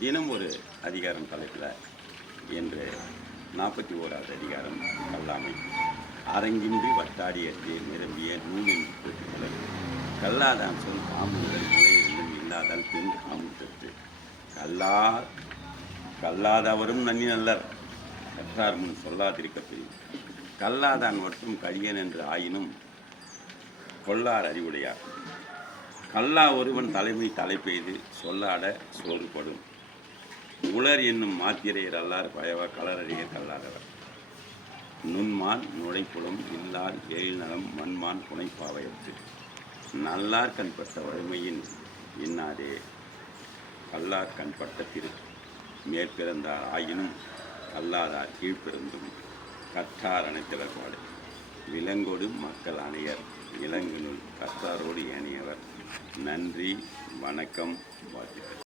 தினம் ஒரு அதிகாரம் தலைப்பில் என்று 41வது அதிகாரம் கல்லாமை. அரங்கின்றி வட்டாடியற்றே நிரம்பிய நூலின் போற்றுதல் கல்லாதான் சொல் காமுதல் முளையிருந்தும் இல்லாதால் பெண் காமுத்தற்று கல்லா கல்லாதவரும் நன்னி நல்லர் கற்றார் முன் சொல்லாதிருக்கப்பெரிய கல்லாதான் மட்டும் கரியன் என்று ஆயினும் கொல்லார் அறிவுடையார் கல்லா ஒருவன் தலைமை தலைப்பெய்து சொல்லாட சோறுபடும் உலர் என்னும் மாத்திரையர் அல்லார் பயவ கலரறியர் கல்லாதவர் நுண்மான் நுழைப்புலம் இல்லார் எழில்நலம் மண்மான் புனைப்பாவையற்று நல்லார் கண்பட்ட வறுமையின் இன்னாதே கல்லார் கண்பட்ட திரு மேற்பிறந்தார் ஆயினும் கல்லாதார் கீழ்ப்பிறந்தும் கற்றார் அனைத்தவர் பாடு விலங்கோடு மக்கள் அணையர் இளங்கினுள் கற்றாரோடு ஏனையவர். நன்றி, வணக்கம், வாழ்த்துக்கள்.